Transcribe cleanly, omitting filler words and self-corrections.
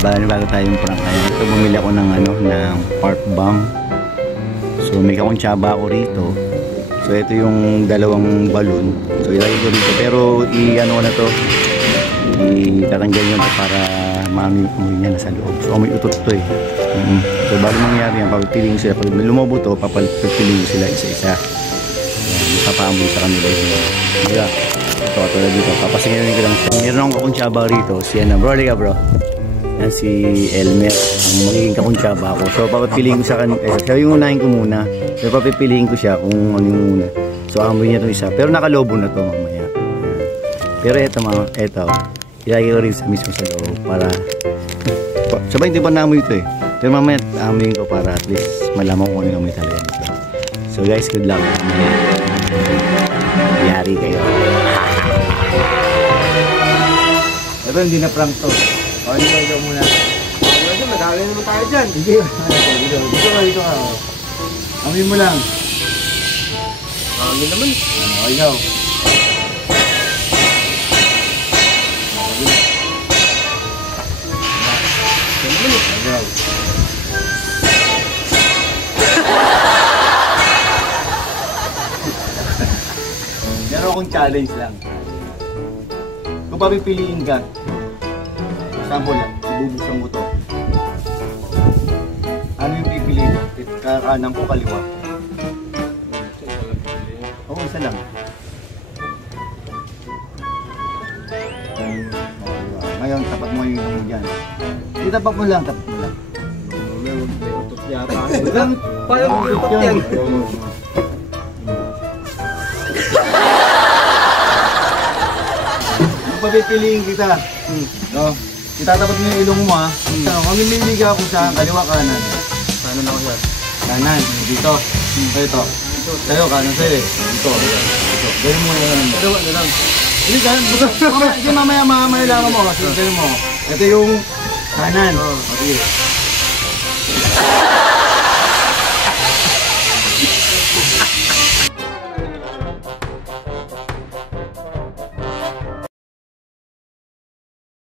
bago tayong prank ngayon. Ito, bumili ako ng ng park bomb. So may kakuntsaba ako rito. So ito yung dalawang balon. So ilagay ko rito, pero i-ano ko na to, itatanggal nyo to para maamoy niya nasa loob. So amoy utot to eh. So bago mangyari yan, papipiliin sila. Pag lumobo to, papipiliin sila isa-isa. Papaamoy sa kanila yung ito katulad dito. Papasingin ko lang siya. Meron akong kakuntsaba rito. Si bro, liga bro. Yan si Elmer, ang magiging kakuntsaba ko. So papipiliin ko sa kanila. Siya yung unahin ko muna. So papipiliin ko siya kung ano yung muna. So amoy niya itong isa. Pero nakalobo na to mamaya. Pero ito ilagay ko rin sa mismo sa loob para sabay hindi pa naamoy ito eh. Pero mamaya amoyin ko para at least malaman ko ano yung amoy talaga dito. So guys, good luck. Yari kayo. Ito hindi na prank to. O hindi ikaw muna. Madali naman tayo dyan. Sige. Dito ka. Amoy mo lang. Amoy naman. O ikaw. Meron akong challenge lang. Kung papipiliin ka, sample lang, ibubuksan mo to. Ano yung pipiliin mo? Kanan ko, kaliwa ko. Oo, isa lang. Ngayon, tapat mo yung ilong mo dyan. Tapat mo lang, tapat mo lang. May utot yata. Parang utot yan. Papipiliin kita. No? Itatapat mo yung ilong mo ha. Mamimili ka kung saan, kaliwa kanan. Kanan ako siya. Kanan, dito. Ito. Tayo kanan sa'yo eh. Dito. Gawin mo yung Dalawa na lang. Hindi ka, mamaya lang mo. Gawin mo. Ito yung kanan. Okay.